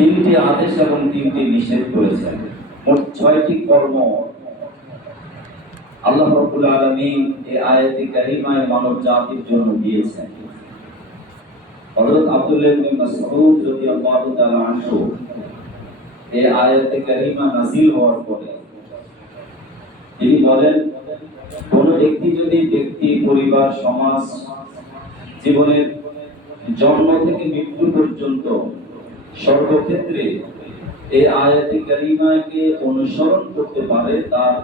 তিনটি আদেশ এবং তিনটি নিষেধ করেছেন। মোট ৬টি কর্ম আল্লাহ রাব্বুল আলামিন এই আয়াতে কারিমায় মানব জাতির জন্য দিয়েছেন। হযরত আব্দুল্লাহ ইবনে মাসউদ রাদিয়াল্লাহু তাআলা আনহু এই আয়াতে কারিমা নাযিল হওয়ার পরে তিনি বলেন, কোন ব্যক্তি যদি ব্যক্তি, পরিবার, সমাজ জীবনের জন্ম থেকে মৃত্যু পর্যন্ত সর্বক্ষেত্রে এই আয়াতে কারিমাকে অনুসরণ করতে পারে, তার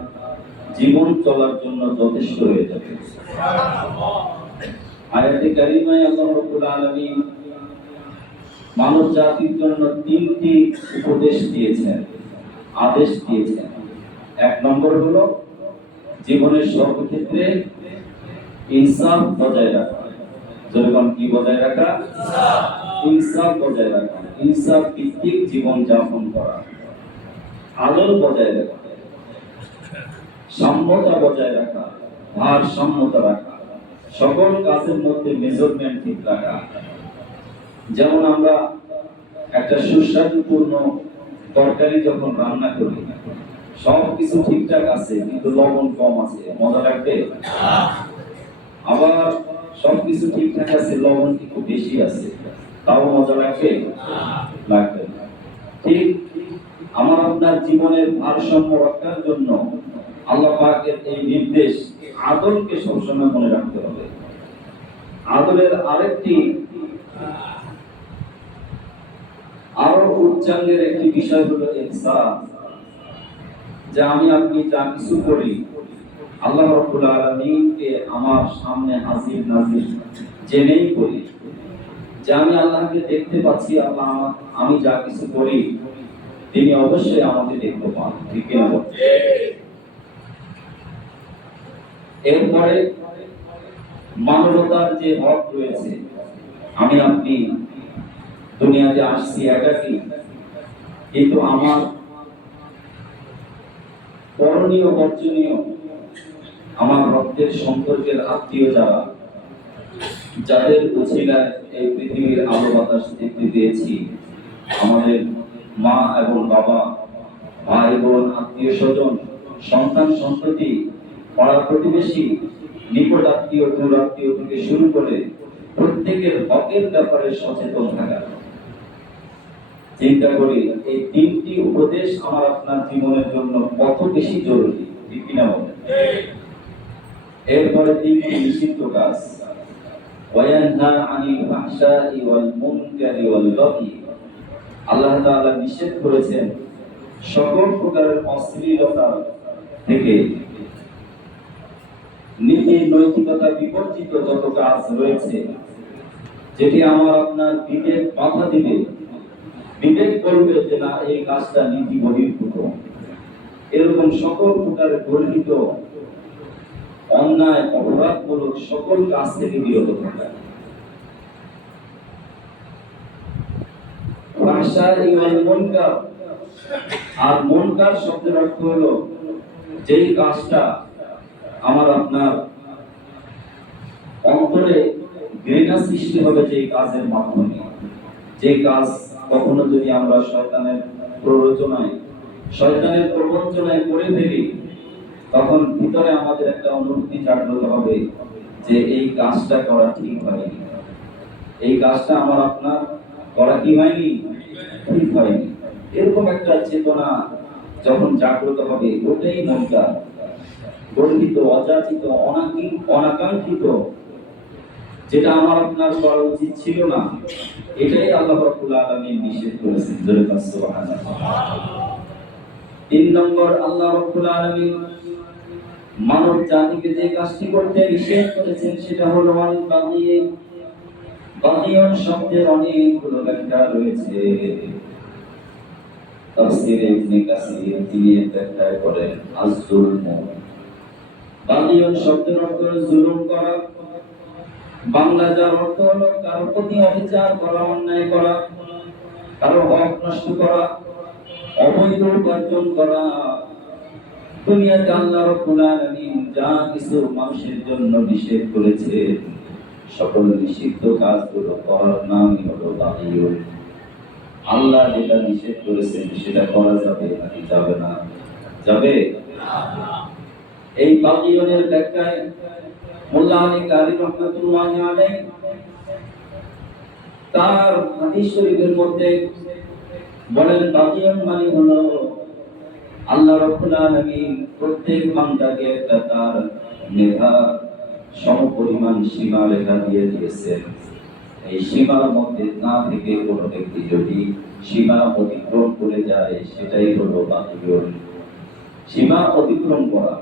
জীবন চলার জন্য যথেষ্ট হয়ে যাবে। আয়াতে কারিমায় আল্লাহ রাব্বুল আলামিন মানব জাতির জন্য তিনটি উপদেশ দিয়েছেন, আদেশ দিয়েছেন। এক নম্বর হলো জীবনের সর্বক্ষেত্রে ইনসাফ বজায় রাখা। যেরকম কি বজায় রাখা? ইনসাফ বজায় রাখা, ইনসাফ ভিত্তিক জীবন যাপন করা, আদল বজায় রাখা, সাম্যতা বজায় রাখা, ভারসাম্যতা রাখা, সকল কাজের মধ্যে মেজারমেন্ট ঠিক রাখা। যেমন আমরা একটা সুস্বাদুপূর্ণ তরকারি যখন রান্না করি, সব কিছু ঠিকঠাক আছে কিন্তু লবণ কম আছে, মজা লাগবে? আবার সবকিছু ঠিকঠাক আছে, লবণ একটু বেশি আছে, তাও মজা লাগবে? লাগবে না। ঠিক আমার আপনার জীবনের ভারসাম্য রক্ষার জন্য আল্লাহ পাকের এই নির্দেশ, আদলকে সবসময় মনে রাখতে হবে। আদলের আরেকটি আরো উচ্চাঙ্গের একটি বিষয় হলো ইহসান, যে আমি আপনি যা কিছু করি আল্লাহ রাব্বুল আলামিনকে আমার সামনে হাজির নাজির জেনেই করি, যে আমি আল্লাহকে দেখতে পাচ্ছি, আল্লাহ আমি যা কিছু করি তিনি অবশ্যই আমাকে দেখতে পান, ঠিক কিনা? এরপরে মানবতার যে হক রয়েছে, আমি আপনি দুনিয়াতে আসছি একাকী, কিন্তু আমার করণীয় বর্জনীয়, আমার রক্তের সম্পর্কের আত্মীয় যারা, যাদের উছিলায় এই পৃথিবীর আলো বাতাস দেখতে পেয়েছি, আমাদের মা এবং বাবা, ভাই বোন, আত্মীয় স্বজন, সন্তান সন্ততি, পাড়া প্রতিবেশী, নিকট আত্মীয়, দূর আত্মীয় থেকে শুরু করে প্রত্যেকের হকের ব্যাপারে সচেতন থাকা। চিন্তা করি এই তিনটি উপদেশ আমার আপনার জীবনের জন্য কত বেশি জরুরি, ঠিক কিনা বলেন? এরপরে তিনটি নিষিদ্ধ কাজ, ওয়ায়ানহা আনিল ফাহশাই ওয়াল মুনকারি ওয়াল বাগি। আল্লাহ তাআলা নিষেধ করেছেন সকল প্রকারের অশ্লীলতা থেকে, নীতি নৈতিকতা বিবর্জিত যত কাজ রয়েছে, যেটি আমার আপনার বিবেক বাধা দিবে, বিবেক বলবে যে না এই কাজটা নীতি বহির্ভূত, এরকম সকল প্রকারের গর্হিত অন্যায় অপরাধমূলক সকল কাজ থেকে বিরত থাকা। আর মুনকার শব্দের অর্থ হলো যেই কাজটা আমার আপনার অন্তরে ঘৃণা সৃষ্টি হবে, যেই কাজের মাধ্যমে, যে কাজ কখনো যদি আমরা শয়তানের প্ররোচনায়, শয়তানের প্রবঞ্চনায় করে ফেলি, তখন ভিতরে আমাদের একটা অনুভূতি জাগ্রত হবে যে এই কাজটা করা ঠিক হয়নি, এই কাজটা আমার আপনার করা কি হয়নি, ঠিক হয়নি। এরকম একটা চেতনা যখন জাগ্রত হবে, ওটাই মুনকার, গর্হিত, অযাচিত, অনাকাঙ্ক্ষিত, যেটা আমার আপনার করা উচিত ছিল না, এটাই আল্লাহ রাব্বুল আলামিন নিষেধ করেছেন। সুবহানাল্লাহ। ৩ নম্বর, আল্লাহ রাব্বুল আলামিন মানব জাতিকে যে কাজটি করতে নিষেধ করেছেন সেটা হলো বাগিয়ন শব্দের অনেকগুলো ব্যাখ্যা রয়েছে। তাফসীরে ইবনে কাসীর তিনি ব্যাখ্যা করেন আয-যুলম। বাগিয়ন শব্দের অর্থ জুলুম করা, বাংলা যার অর্থ হলো কারো প্রতি অবিচার করা, অন্যায় করা, কারো হক নষ্ট করা, অবৈধ উপার্জন করা। দুনিয়াতে আল্লাহ রাব্বুল আলামিন যা কিছু মানুষের জন্য নিষেধ করেছে, সকল নিষিদ্ধ কাজগুলো করার নামই হলো বাগিয়ন। আল্লাহ যেটা নিষেধ করেছেন সেটা করা যাবে নাকি যাবে না? যাবে। এই বাগিয়নের ব্যাখ্যায় মোল্লা আলী কারি রহমাতুল্লাহ আলাইহি তার হাদিস শরীফের মধ্যে বলেন, বাগিয়ন মানে হলো আল্লাহ রাব্বুল আলামিন প্রত্যেক বান্দাকে একটা তার মেধা সমপরিমাণ সীমা রেখা দিয়ে দিয়েছেন। এই সীমার মধ্যে না থেকে কোনো ব্যক্তি যদি সীমা অতিক্রম করে যায় সেটাই হলো বাগিয়ন। সীমা অতিক্রম করা।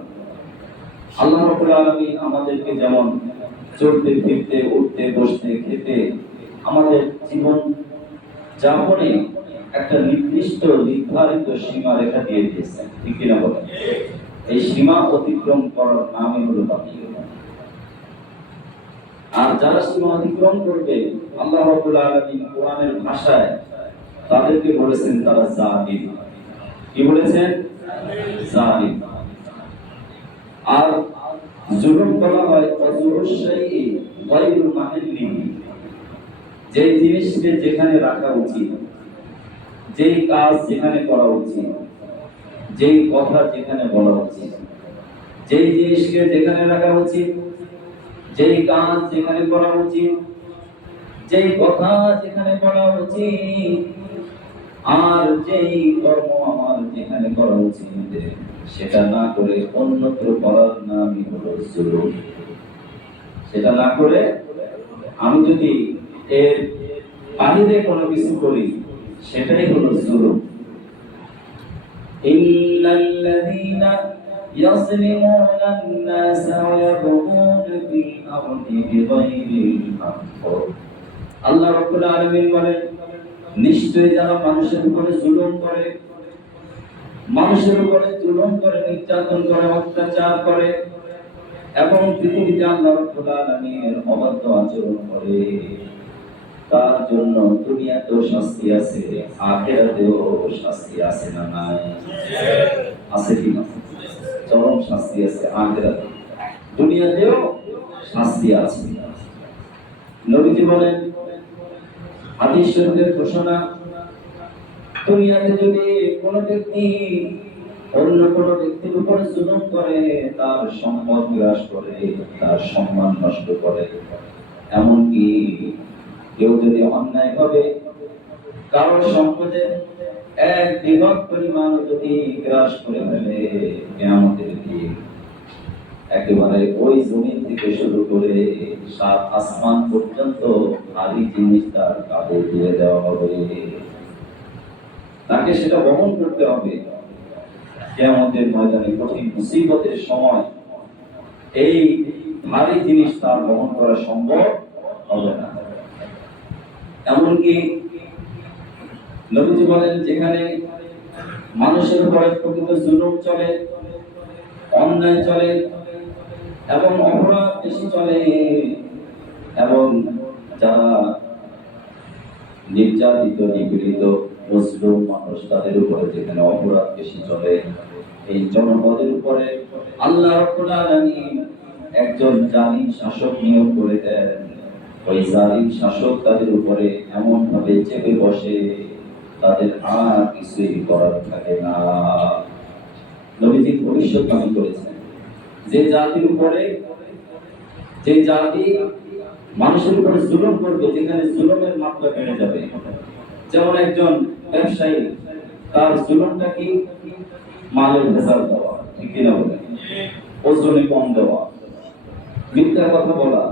আল্লাহ রাব্বুল আলামিন আমাদেরকে যেমন চলতে ফিরতে উঠতে বসতে খেতে আমাদের জীবন যাপনে একটা নির্দিষ্ট নির্ধারিত সীমা রেখা দিয়ে দিয়েছেন, ঠিক কিনা বলেন? এই সীমা অতিক্রম করার নামই হলো বাগিয়ন। আর যারা সীমা অতিক্রম করবে আল্লাহ রাব্বুল আলামিন কোরআনের ভাষায় তাদেরকে বলেছেন তারা জালিম। কি বলেছেন? জালিম। আর জুলুম বলা হয় অজুরুশ শাইই গায়রুল মাহিল্লি, যে জিনিসকে যেখানে রাখা উচিত, যেই কাজ যেখানে করা উচিত, যেই কথা যেখানে বলা উচিত, যেই জিনিসকে যেখানে রাখা উচিত, যেই কাজ যেখানে করা উচিত, যেই কথা যেখানে বলা উচিত, আর যেই কর্ম আমার যেখানে করা উচিত সেটা না করে অন্যত্র করার নামই হলো জুলুম। সেটা না করে আমি যদি এর বাহিরে কোনো কিছু করি সেটাই হলো জুলুম। ইন্নাল্লাযীনা ইয়াযলিমুনা আন-নাসা ওয়া ইয়াবগুনা ফিল আরদি বিগাইরিল হাক্ক। আল্লাহ রাব্বুল আলামিন বলেন, নিশ্চয়ই যারা মানুষের উপরে জুলুম করে, মানুষের উপরে জুলুম করে, নির্যাতন করে, অত্যাচার করে এবং পৃথিবীতে আল্লাহ রাব্বুল আলামিনের অবাধ্য আচরণ করে, তার জন্য দুনিয়াতেও শাস্তি আছে, আখিরাতেও শাস্তি আছে না নাই? আছে কি না? চরম শাস্তি আছে আখিরাতে, দুনিয়াতেও শাস্তি আছে। নবীজি বলেন, হাদিস শরীফের ঘোষণা, দুনিয়াতে যদি কোনো ব্যক্তি অন্য কোনো ব্যক্তির উপর জুলুম করে, তার সম্পদ বিনাশ করে, তার সম্মান নষ্ট করে, এমনকি কেউ যদি অন্যায়ভাবে কারোর সম্পদে এক বিভাগ পরিমাণ যদি গ্রাস করে ফেলে, কিয়ামতের দিন একেবারে ওই জমিন থেকে শুরু করে ৭ আসমান পর্যন্ত ভারী জিনিস তার কাঁধে দিয়ে দেওয়া হবে, তাকে সেটা বহন করতে হবে। কিয়ামতের ময়দানে কঠিন মুসিবতের সময় এই ভারী জিনিস তার বহন করা সম্ভব হবে না। এমনকি নবীজি বলেন, যেখানে মানুষের উপরে প্রকৃত জুলুম চলে, অন্যায় চলে এবং অপরাধ বেশি চলে এবং যারা নির্যাতিত নিপীড়িত মুসলিম মানুষ তাদের উপরে যেখানে অপরাধ বেশি চলে, এই জনপদের উপরে আল্লাহ রাব্বুল আলামিন একজন জালিম শাসক নিয়োগ করে দেন। ওই জালিম শাসক তাদের উপরে এমন ভাবে চেপে বসে তাদের আর কিছুই করার থাকে না। নবীজি ভবিষ্যৎবাণী করেছেন, যে জাতির উপরে, যে জাতি মানুষের উপরে জুলুম করবে, যেখানে জুলুমের মাত্রা বেড়ে যাবে, যেমন একজন ব্যবসায়ী, তার জুলুমটা কি? মালের ভেজাল দেওয়া, ঠিক কিনা বলেন? ওজনে কম দেওয়া, মিথ্যা কথা বলা,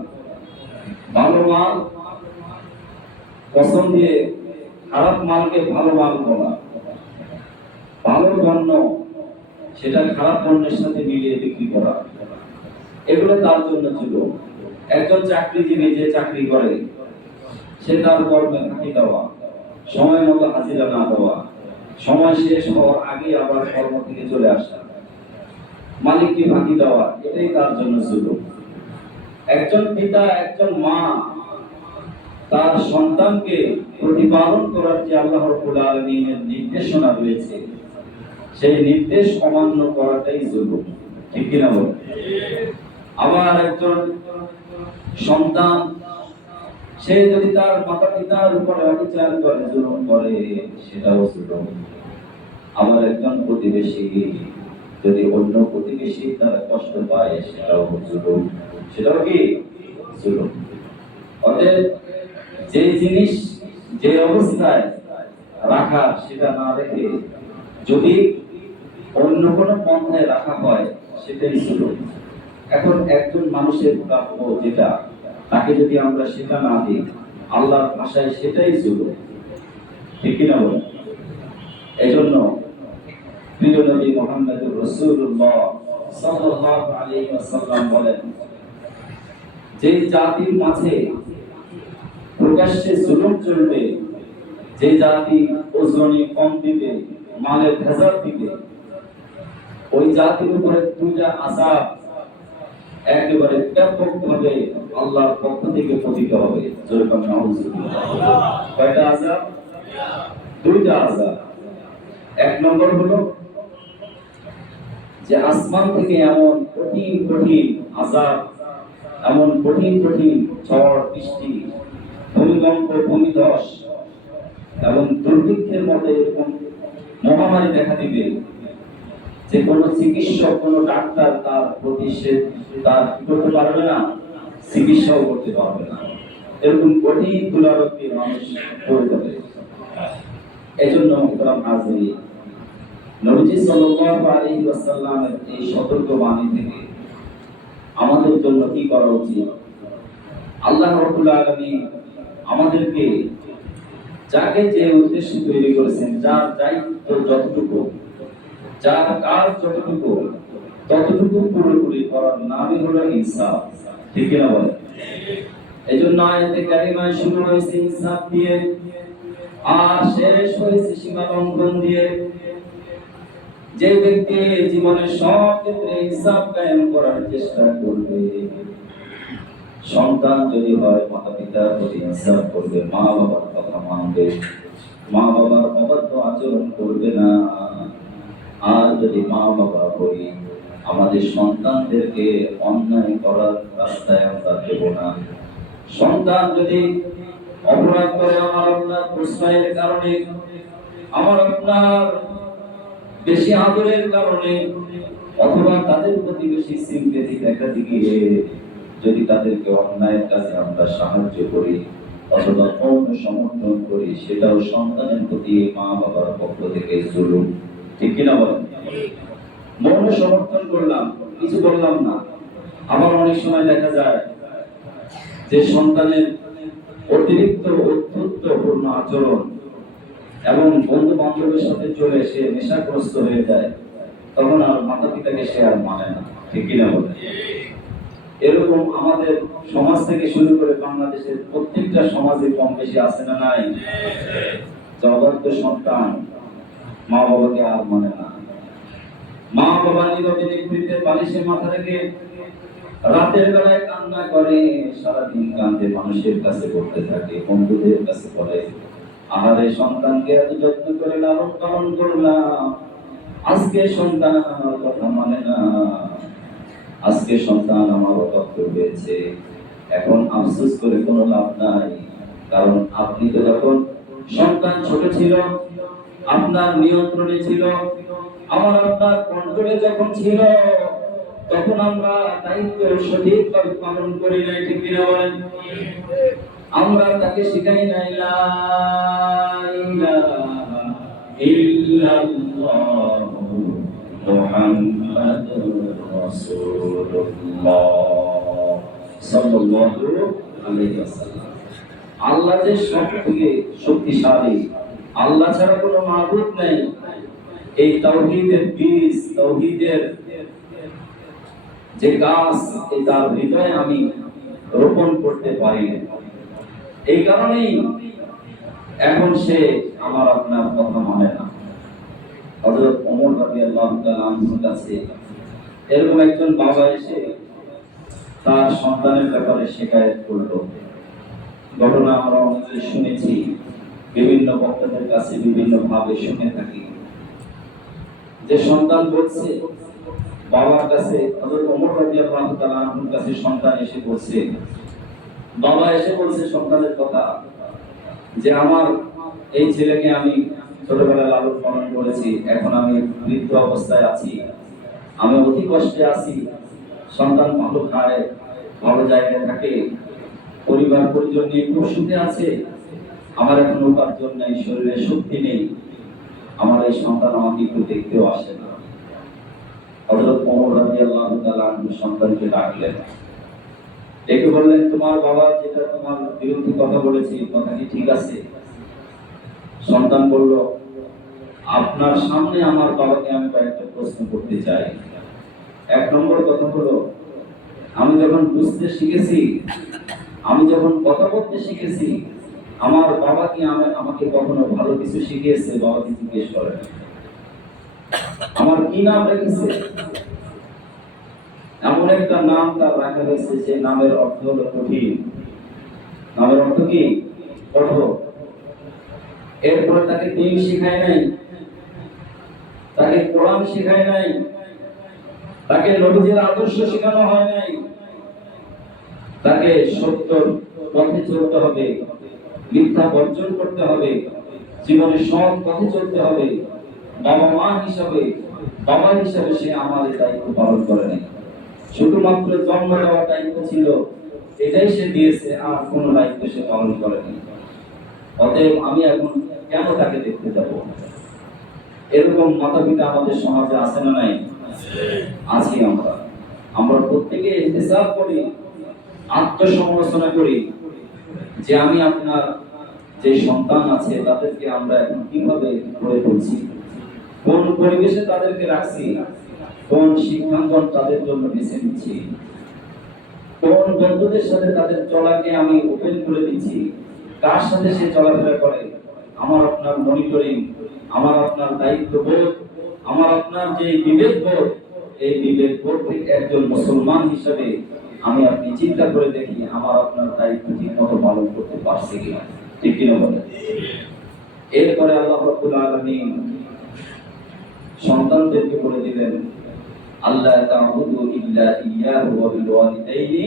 ভালো মাল পছন্দ দিয়ে খারাপ মালকে ভালো মাল বলা, ভালো পণ্য সেটা খারাপ পণ্যের সাথে মিলিয়ে বিক্রি করা, এগুলো তার জন্য ছিল। একজন চাকরিজীবী যে চাকরি করে সে তার কর্মে ফাঁকি দেওয়া, সময় মতো হাজিরা না দেওয়া, সময় শেষ হওয়ার আগে আবার কর্ম থেকে চলে আসা, মালিককে ফাঁকি দেওয়া, এটাই তার জন্য ছিল। একজন পিতা, একজন মা তার সন্তানকে প্রতিপালন করার যে আল্লাহ রাব্বুল আলামিনের নির্দেশনা রয়েছে, সেই নির্দেশ অমান্য করাটাই জুলুম, ঠিক কিনা বলেন? আবার একজন সন্তান সে যদি তার মাতা পিতার উপরে অবিচার করে, জুলুম করে, সেটাও জুলুম। আবার একজন প্রতিবেশী যদি অন্য প্রতিবেশী তার কষ্ট পায়, সেটাও জুলুম। সেটাও কি জুলুম। অতএব যে জিনিস যে অবস্থায় রাখা, সেটা না রেখে যদি অন্য কোনো পন্থায় রাখা হয়, সেটাই জুলুম। এখন একজন মানুষের প্রাপ্য যেটা, তাকে যদি আমরা সেটা না দিই, আল্লাহর ভাষায় সেটাই জুলুম। ঠিক কিনা বলেন? এজন্য প্রিয় নবী মুহাম্মদুর রাসূলুল্লাহ সাল্লাল্লাহু আলাইহি ওয়াসাল্লাম বলেন, যে জাতির মাঝে প্রকাশ্যে জুলুম চলবে, যে জাতি ওজনে কম দিবে, মালে ভেজাল দিবে, ওই জাতির উপরে দুইটা আযাব একেবারে ব্যাপকভাবে আল্লাহর পক্ষ থেকে পতিত হবে। জোরে বলেন নাউযুবিল্লাহ। কয়টা আযাব? দুইটা আযাব। এক নম্বর হলো যে আসমান থেকে এমন কঠিন কঠিন আযাব, এমন কঠিন কঠিন ঝড় বৃষ্টি, ভূমিকম্প, ভূমিধস এবং দুর্ভিক্ষের মতো এরকম মহামারী দেখা দিবে, যে কোনো চিকিৎসক, কোনো ডাক্তার তার প্রতিষেধ তার করতে পারবে না, চিকিৎসাও করতে পারবে না। এরকম কঠিন দুরারোগ্যে মানুষ পড়ে যাবে। এজন্য মুহতারাম হাজিরিন, নবীজি সাল্লাল্লাহু আলাইহি ওয়াসাল্লামের এই সতর্ক বাণী থেকে আমাদের জন্য কি করা উচিত? আল্লাহ রাব্বুল আলামিন আমাদেরকে যাকে যে উদ্দেশ্যে তৈরি করেছেন, যার দায়িত্ব যতটুকু, যার কাজ যতটুকু, ততটুকু পুরোপুরি করার নামই হলো ইনসাফ। ঠিক কিনা বলেন? এজন্য আয়াতে কারিমায় শুরু হয়েছে ইনসাফ দিয়ে, আর শেষ হয়েছে সীমা লঙ্ঘন দিয়ে। যে ব্যক্তি জীবনের সব ক্ষেত্রে ইনসাফ কায়েম করার চেষ্টা করবে, সন্তান যদি হয় মাতা পিতার প্রতি ইনসাফ করবে, মা বাবার কথা মানবে, মা বাবার অবাধ্য আচরণ করবে না। আর যদি মা বাবা হই, আমাদের সন্তানদেরকে অন্যায় করার রাস্তায় আমরা দেব না। সন্তান যদি অপরাধ করে আমার আপনার প্রশ্রয়ের কারণে, আমার আপনার বেশি আদরের কারণে, অথবা তাদের প্রতি বেশি সিম্পেথি দেখাতে গিয়ে যদি তাদেরকে অন্যায়ের কাজে আমরা সাহায্য করি অথবা পূর্ণ সমর্থন করি, সেটাও সন্তানের প্রতি মা বাবার পক্ষ থেকে জুলুম। ঠিক কিনা বলেন? মৌন সমর্থন করলাম, কিছু বললাম না। আবার অনেক সময় দেখা যায় যে সন্তানের অতিরিক্ত অত্যুত্বপূর্ণ আচরণ এবং বন্ধু বান্ধবের সাথে চলে এসে নেশাগ্রস্ত হয়ে যায়, তখন আর মাতা পিতাকে সে আর মানে না। ঠিক কিনা বলেন? এরকম আমাদের সমাজ থেকে শুরু করে বাংলাদেশের প্রত্যেকটা সমাজে কম বেশি আছে না নাই? অবাধ্য সন্তান মা বাবাকে আর মানে না। মা বাবা নীরবে নিভৃতে বালিশে মাথা রেখে রাতের বেলায় কান্না করে, সারাদিন কাঁদে, মানুষের কাছে করতে থাকে, বন্ধুদের কাছে করে, আহারে সন্তানকে এত যত্ন করে লালন পালন করলাম, আজকে সন্তান আমার কথা মানে না, আজকে সন্তান আমার অবাধ্য হয়েছে। এখন আফসোস করে কোনো লাভ নাই, কারণ আপনি তো যখন সন্তান ছোট ছিল, আপনার নিয়ন্ত্রণে ছিল, আমার আপনার কন্ট্রোলে যখন ছিল, তখন আমরা দায়িত্ব সঠিকভাবে পালন করি নাই। ঠিক কিনা বলেন? আমরা তাকে শিখাই নাই লা ইলাহা ইল্লাল্লাহু মুহাম্মাদুর রাসূলুল্লাহ সাল্লাল্লাহু আলাইহি ওয়াসাল্লাম। আল্লাহ যে সবথেকে শক্তিশালী, আল্লাহ ছাড়া কোনো মাবুদ নাই। এই তাওহীদের বীজ, তাওহীদের যে গাছ, এই তার হৃদয়ে আমি রোপণ করতে পারি না। এই কারণেই এখন সে আমার আপনার কথা মানে না। হযরত ওমর রাদিয়াল্লাহু তাআলা আনহুর কাছে এরকম একজন বাবা এসে তার সন্তানের ব্যাপারে শিকায়ত করলো। ঘটনা আমরা অনেকে শুনেছি, বিভিন্ন বক্তাদের কাছে বিভিন্ন ভাবে শুনে থাকি, যে সন্তান বলছে বাবার কাছে, হযরত ওমর রাদিয়াল্লাহু তাআলা আনহুর কাছে সন্তান এসে বলছে, বাবা এসে বলছে সন্তানের কথা যে আমার এই ছেলেকে আমি ছোটবেলায় লালন পালন করেছি, এখন আমি বৃদ্ধ অবস্থায় আছি, আমি অতি কষ্টে আছি, সন্তান ভালো খায়, ভালো জায়গায় থাকে, পরিবার পরিজন নিয়ে খুব সুখে আছে, আমার এখন উপার্জন নেই, শরীরে শক্তি নেই, আমার এই সন্তান আমাকে একটু দেখতেও আসে না। হযরত ওমর রাদিয়াল্লাহু তাআলা আনহু সন্তানকে ডাকলেন, ডেকে বললেন, তোমার বাবা যেটা তোমার বিরুদ্ধে কথা বলেছে কথা কি ঠিক আছে? সন্তান বলল, আপনার সামনে আমার বাবাকে আমি কয়েকটা প্রশ্ন করতে চাই। এক নম্বর কথা হলো, আমি যখন বুঝতে শিখেছি, আমি যখন কথা বলতে শিখেছি, আমার বাবা কি আমাকে কখনো ভালো কিছু শিখিয়েছে? বাবাকে জিজ্ঞেস করেন। আমার কি নাম রেখেছে? এমন একটা নাম তার রাখা হয়েছে যে নামের অর্থ হলো কঠিন। নামের অর্থ কি? কঠোর। এরপরে তাকে দিন শিখায় নাই, তাকে কোরআন শিখায় নাই, তাকে নবীদের আদর্শ শেখানো হয় নাই, তাকে সত্যর পথে চলতে হবে, মিথ্যা বর্জন করতে হবে, জীবনে সৎ পথে চলতে হবে। বাবা মা হিসাবে, বাবা হিসাবে সে আমার দায়িত্ব পালন করে নাই, শুধুমাত্র জন্ম দেওয়ার দায়িত্ব ছিল, এটাই সে দিয়েছে, আর কোনো দায়িত্ব সে পালন করেনি। অতএব আমি এখন কেন তাকে দেখতে যাব? এরকম মাতা পিতা আমাদের সমাজে আছে না নাই? আছি। আমরা প্রত্যেকে হিসাব করি, আত্মসমালোচনা করি যে আমি আপনার যে সন্তান আছে তাদেরকে আমরা এখন কিভাবে গড়ে তুলছি, কোন পরিবেশে তাদেরকে রাখছি, কোন শিক্ষাঙ্গন তাদের জন্য বেছে নিচ্ছি, কোন বন্ধুদের সাথে তাদের চলাকে আমি ওপেন করে দিচ্ছি, কার সাথে সে চলাফেরা করে। আমার আপনার মনিটরিং, আমার আপনার দায়িত্ববোধ, আমার আপনার যে বিবেকবোধ, এই বিবেকবোধ থেকে একজন মুসলমান হিসেবে আমি আপনি চিন্তা করে দেখি আমার আপনার দায়িত্ব ঠিক মতো পালন করতে পারছি কিনা। ঠিক কিনা বলে? এরপরে আল্লাহ রাব্বুল আলামিন সন্তানদেরকে বলে দিলেন, আল্লাহ তা'বুদু ইল্লা ইয়্যাহু ওয়া বিল ওয়ালিদাইনি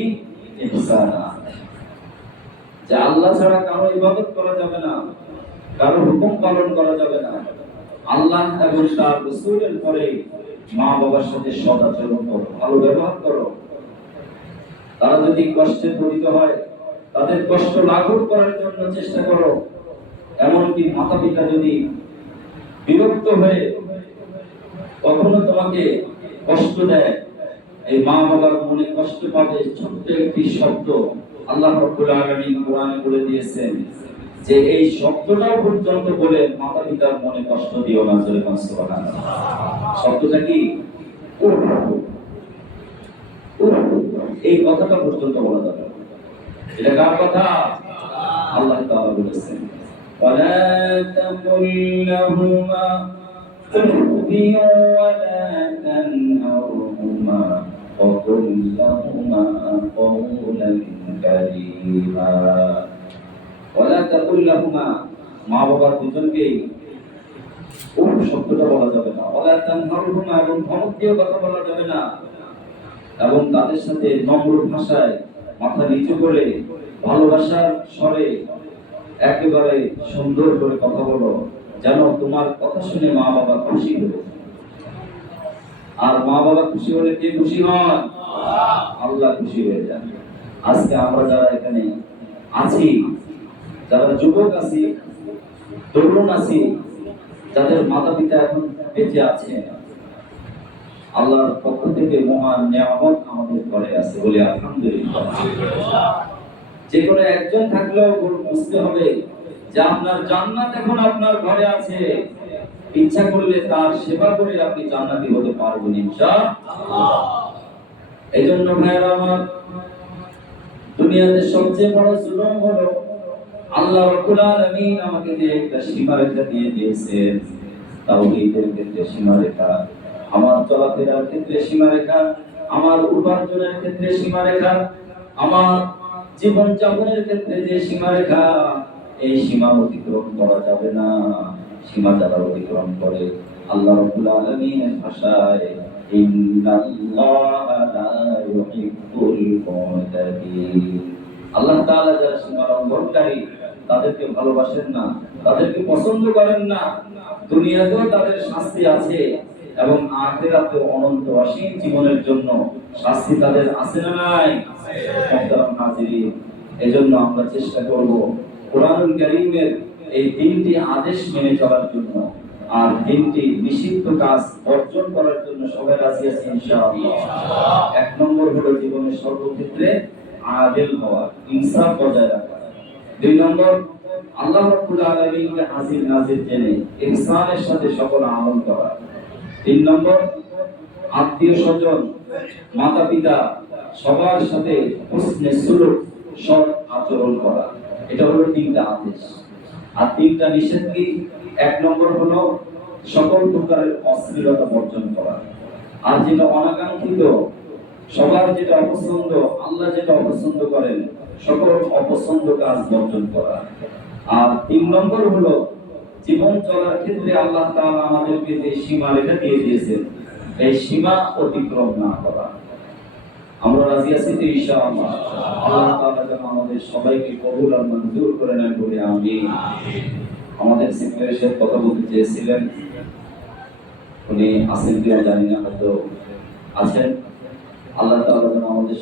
ইহসানা, যে আল্লাহ ছাড়া কারো ইবাদত করা যাবে না, কারো হুকুম পালন করা যাবে না। আল্লাহ এবং তার রাসূলের পরে মা বাবার সাথে সৎ আচরণ করো, ভালো ব্যবহার করো। তারা যদি কষ্টে পতিত হয় তাদের কষ্ট লাঘব করার জন্য চেষ্টা করো। এমনকি মাতা পিতা যদি বিরক্ত হয়ে কখনো তোমাকে কষ্ট দেয়, এই মা বাবার মনে কষ্ট পাবে ছোট্ট একটি শব্দ আল্লাহ রাব্বুল আলামিন কোরআনে বলে দিয়েছেন যে এই শব্দটাও পর্যন্ত বলে মাতা পিতার মনে কষ্ট দিও না। জোরে বলুন সুবহানাল্লাহ। শব্দটা কি? এই কথাটা পর্যন্ত বলা যাবে। এটা কার কথা? আল্লাহ তাআলা বলেছেন, ওয়ালা তাকুল লাহুমা উফিন ওয়ালা তানহারহুমা ওয়া কুল লাহুমা কওলান কারীমা। ওয়ালা তাকুল লাহুমা, মা বাবা দুজনকেই শব্দটা বলা যাবে না। ওয়ালা তানহারহুমা, এবং ধমক দিয়ে কথা বলা যাবে না, এবং তাদের সাথে নম্র ভাষায় মাথা নিচু করে ভালোবাসার স্বরে একেবারে সুন্দর করে কথা বলো, যেন তোমার কথা শুনে মা বাবা খুশি হবে। আর মা বাবা খুশি হলে কে খুশি হন? আল্লাহ খুশি হয়ে যান। আজকে আমরা যারা এখানে আছি, যারা যুবক আছি, তরুণ আছি, যাদের মাতা পিতা এখন বেঁচে আছে, আল্লাহর পক্ষ থেকে মহান নিয়ামত আমাদের ঘরে আছে, বলি আলহামদুলিল্লাহ। যে কোনো একজন থাকলেও বুঝতে হবে যে আপনার জান্নাত এখন আপনার ঘরে আছে। ইচ্ছা করলে তার সেবা করে আপনি জান্নাতি হতে পারবেন ইনশাআল্লাহ। এইজন্য ভাইরা আমার, দুনিয়াতে সবচেয়ে বড় জুলুম হলো আল্লাহ রাব্বুল আলামিন আমাকে যে একটা সীমারেখা দিয়ে দিয়েছেন, তাওহীদের ক্ষেত্রে সীমারেখা, আমার চলাফেরার ক্ষেত্রে সীমারেখা, আমার উপার্জনের ক্ষেত্রে সীমারেখা, আমার জীবন যাপনের ক্ষেত্রে যে সীমারেখা, এই সীমা অতিক্রম করা যাবে না। সীমা যারা অতিক্রম করে, আল্লাহ রাব্বুল আলামিনের ভাষায় ইন্নাল্লাহা লা ইউহিব্বুল মুতাদিন, আল্লাহ তাআলা যারা সীমা লঙ্ঘনকারী তাদেরকে ভালোবাসেন না, তাদেরকে পছন্দ করেন না। দুনিয়াতেও তাদের শাস্তি আছে এবং আখিরাতে অনন্ত অসীম জীবনের জন্য শাস্তি তাদের আছে না নাই? মুহতারাম হাজিরিন, এজন্য আমরা চেষ্টা করব কোরআনুল কারীমের এই তিনটি আদেশ মেনে চলার জন্য, আর তিনটি নিষিদ্ধ কাজ বর্জন করার জন্য। সবাই রাজি আছি ইনশাআল্লাহ? এক নম্বর হলো জীবনের সর্বক্ষেত্রে আদিল হওয়া, ইনসাফ বজায় রাখা। দুই নম্বর, আল্লাহ রাব্বুল আলামিনকে হাজির নাজির জেনে ইহসানের সাথে সকল আমল করা। তিন নম্বর, আত্মীয় স্বজন, মাতা পিতা সবার সাথে হুসনে সুলুক, সৎ আচরণ করা। এটা হলো তিনটা আদেশ। আর তিনটা নিষেধ কি? এক নম্বর হলো সকল প্রকারের অশ্লীলতা বর্জন করা। আর যেটা অনাকাঙ্ক্ষিত, সবার যেটা অপছন্দ, আল্লাহ যেটা অপছন্দ করেন, সকল অপছন্দ কাজ বর্জন করা। আর তিন নম্বর হলো জীবন চলার ক্ষেত্রে আল্লাহ তাআলা আমাদেরকে যে সীমা রেখা দিয়ে দিয়েছেন, এই সীমা অতিক্রম না করা। আমরা রাজি আছি তো ইনশাআল্লাহ? আল্লাহ তাআলা যেন আমাদের সবাইকে কবুল আর মঞ্জুর করে নেন বলে আমিন। আমাদের সেক্রেটারি কথা বলতে চেয়েছিলেন, উনি আছেন কিনা জানি না, হয়তো আছেন। আল্লাহ তাআলা যেন আমাদের